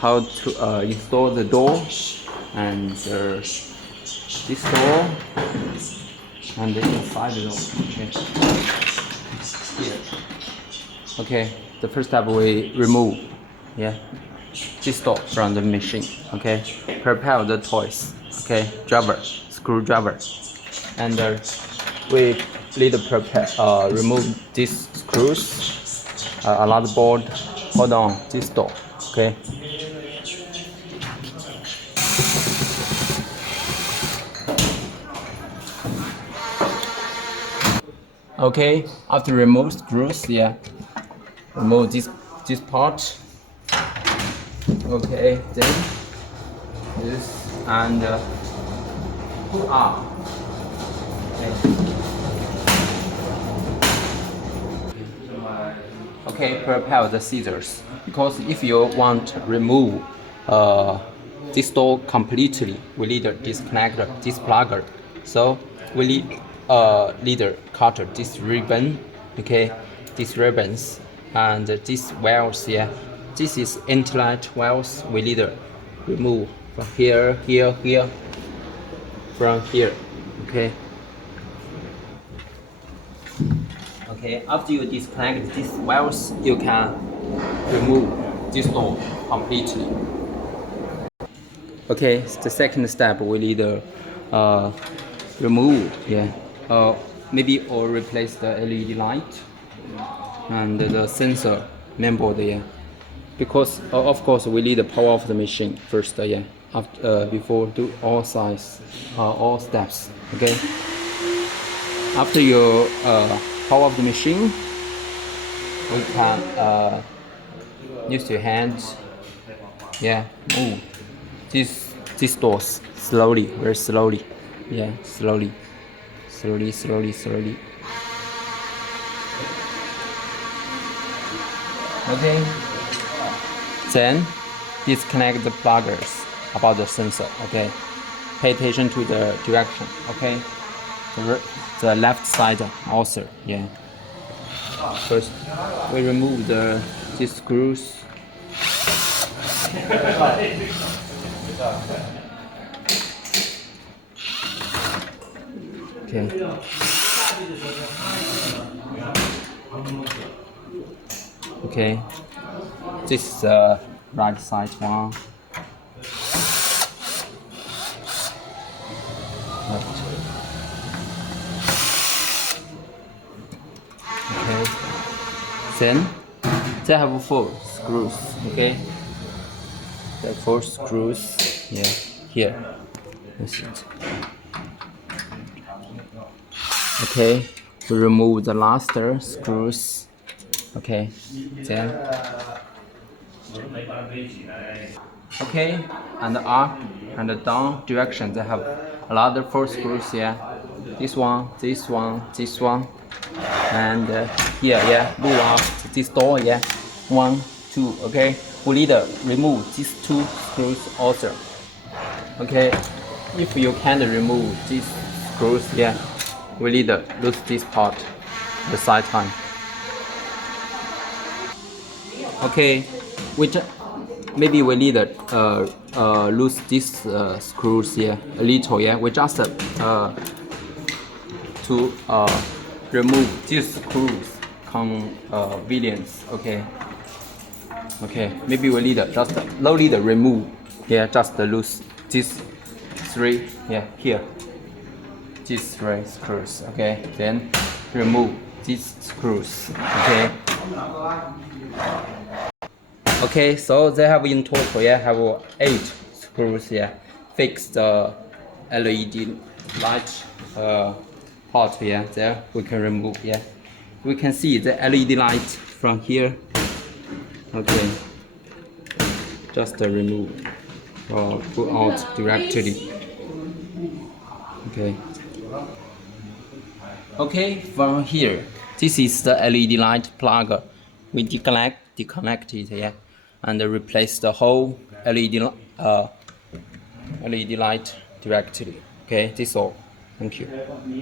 how to install the door and this door and the inside the door. Okay. Here. Okay. The first step we remove, this door from the machine. Okay. Prepare the toys. Okay. Driver, screwdriver, and we need to prepare remove these screws. Another board. Hold on this door. Okay. Okay, after remove screws, remove this part. Okay, then this and pull up. Okay, prepare the scissors, because if you want to remove this door completely, we need to disconnect this plugger. So we need to cut this ribbon, okay, these ribbons and these wires. This is interlight wires. We need to remove from here, from here, okay. Okay, after you disconnect these wires, you can remove this door completely. Okay, the second step we need to remove, maybe or replace the LED light and the sensor mainboard, because of course we need the power of the machine first, after before do all size, all steps. Okay, after you power of the machine, we can use your hands, move these doors slowly, very slowly, slowly. Okay, then disconnect the pluggers about the sensor. Okay, pay attention to the direction. Okay, the left side also. First we remove these screws. Okay, this is the right side one. Okay, then they have 4 screws. Okay, the 4 screws. Here. That's it. Okay, we remove the last screws. Okay, then. Okay, and up and down direction they have another 4 screws. This one, and here, move up this door. 1, 2. Okay, we need to remove these 2 screws also. Okay, if you can't remove these screws, we need to lose this part, the side time. Okay, maybe we need to lose these screws a little. We just to remove these screws convenience. Okay, maybe we need to just slowly remove. Just lose these 3. Here. These 3 screws. Okay, then remove these screws. Okay, so they have in total have 8 screws. Fix the LED light part. There we can remove. We can see the LED light from here. Okay, just remove or pull out directly. Okay, from here, this is the LED light plug. We disconnect it, and replace the whole LED light directly. Okay, this is all. Thank you.